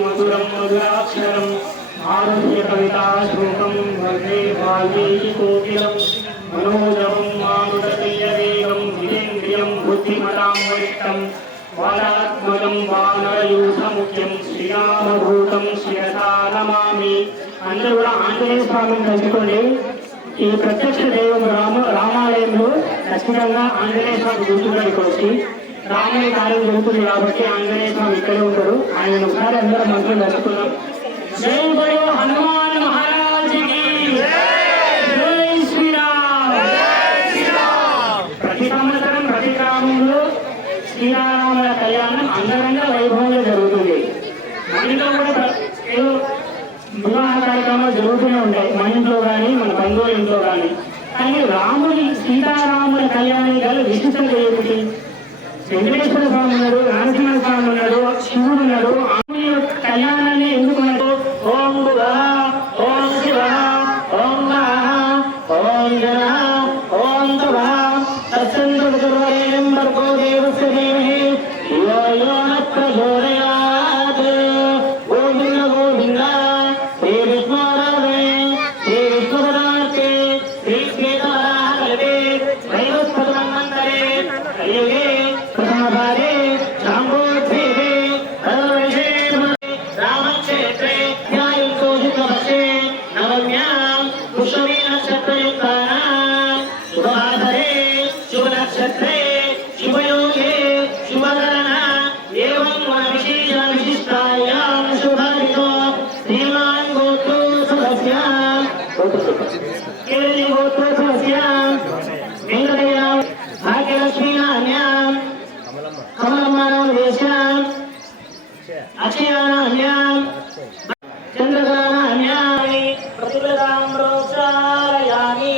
मधुरं मधुराक्षरम् आरुह्य कविता श्लोकं वन्दे वाल्मीकि कोकिलं मनोजवं मारुततुल्यवेगं जितेन्द्रियं बुद्धिमतां वरिष्ठं वारात्मजं वानरयूथमुख्यं శ్రీరామభూతం శిరసా నమామి. అందరూ కూడా ఆంజనేయ స్వామిని తలుచుకోండి. ఈ ప్రత్యక్ష దైవం రామాలయంలో ఖచ్చితంగా ఆంజనేయ స్వామి గుర్తుపడికి వచ్చి రాముని కార్యం జరుగుతుంది కాబట్టి ఆంజనేయ స్వామి ఇక్కడే ఉంటారు. ఆయన ఒకసారి అందరూ మంత్రులు నడుచుకున్నాం. జై బలో హనుమాన్ మహారాజ్ కి జై శ్రీరామ్. ప్రతి సంవత్సరం ప్రతి గ్రామంలో శ్రీరాముల కళ్యాణం అంగరంగ వైభవంగా జరుగుతుంది. మన ఇంట్లో కూడా వివాహ కార్యక్రమాలు జరుగుతూనే ఉంటాయి, మన ఇంట్లో కానీ మన బంధువుల ఇంట్లో కానీ. కానీ రాముని సీతారాముల కళ్యాణం గల విశిష్టత ఏమిటి? వెంకటేశ్వర స్వామి ఉన్నాడు, నరసింహ స్వామి ఉన్నాడు, శివుడు ఉన్నాడు. ఆమె యొక్క కళ్యాణాన్ని ఎందుకు ఉన్నాడు? ఓం భువ ఓం శివ ఓం మహ ఓం జన ఓం తవ తత్సంతర్వరేణం భర్గో దేవస్య ధీమహి ధియో యో న ప్రచోదయాత్. గోవింద గోవింద శ్రీ విష్ణురాధే శ్రీ విష్ణుపదార్థే శ్రీ శ్వేతవరాహకల్పే త్రైవస్పదమంతరే కలియుగే ప్రసాదారే శాంభోద్భేదే హరవశే రామక్షేత్రే న్యాయోచితవర్షే నవమ్యాం పుష్యమీ నక్షత్రయుక్తానాం శుభవాసరే శుభనక్షత్రే శుభయోగే శుభకరణ ఏవం విశేష విశిష్టాయాం శుభరితో శ్రీమాన్ గోత్రోత్సవస్య కేరళీ గోత్రోత్సవస్య వెంకటయ్య భాగ్యలక్ష్మీనాన్యాం కమలమానవదేశాం అక్షయానాన్యాం చంద్రకళానాన్యామి ప్రతిపదాం ప్రోక్షాలయామి.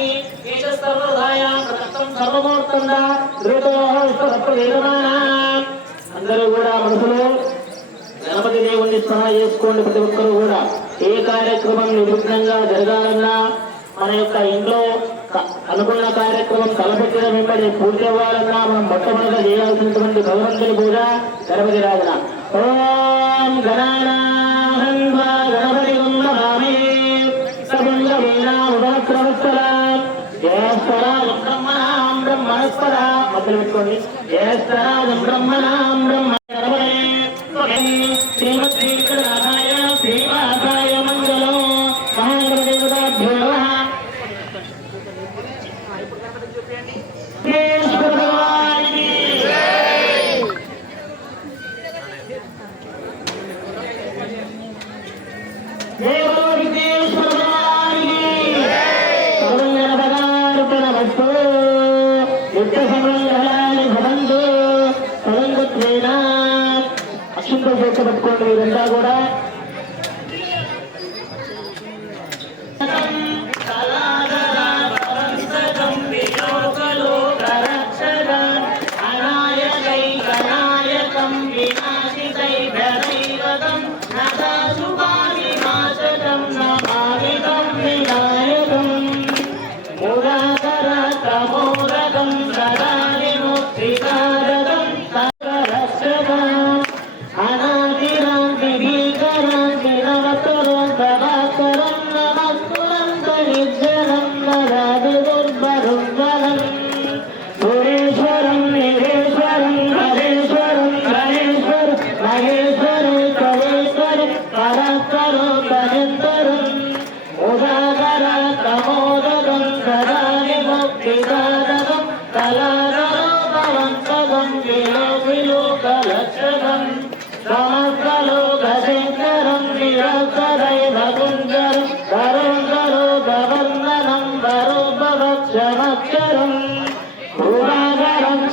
ఏషస్తర్వదాయాం ప్రతక్తం సర్వమూర్తంగా ధృతో విశ్వవేదమానాం. అందరూ కూడా మనసులో గణపతి దేవుణ్ణి స్మరణ చేసుకోండి. ప్రతి ఒక్కరూ కూడా ఏ కార్యక్రమం నిర్విఘ్నంగా జరగాలన్నా, మన యొక్క ఇంట్లో అనుకున్న కార్యక్రమం తలపెట్టిన వెంబడి పూర్తి అవ్వాలన్నా మనం మొట్టమొదటిగా చేయాల్సినటువంటి భగవంతుని పూజ గణపతి రాజన. ఓం గణానాహం గణపతి నమామి సగుణ వీణాముదనస్రవత్సల జ్యేష్ఠరాజం బ్రహ్మణాం బ్రహ్మణస్పద. మొదలు పెట్టుకోండి. జ్యేష్ఠరాజం బ్రహ్మణాం బ్రహ్మ శ్రీమద్ శ్రీకృష్ణాయ శ్రీవాసాయ మంగళం. మహాగణదేవతాభ్యో నమః. అక్షంతో చేర్చబెట్టుకోండి. మీరంతా కూడా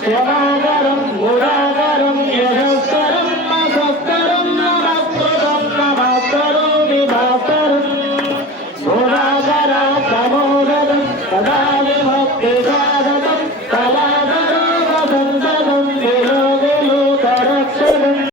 క్షమాగరం మురాగరం యశస్కరం శరణం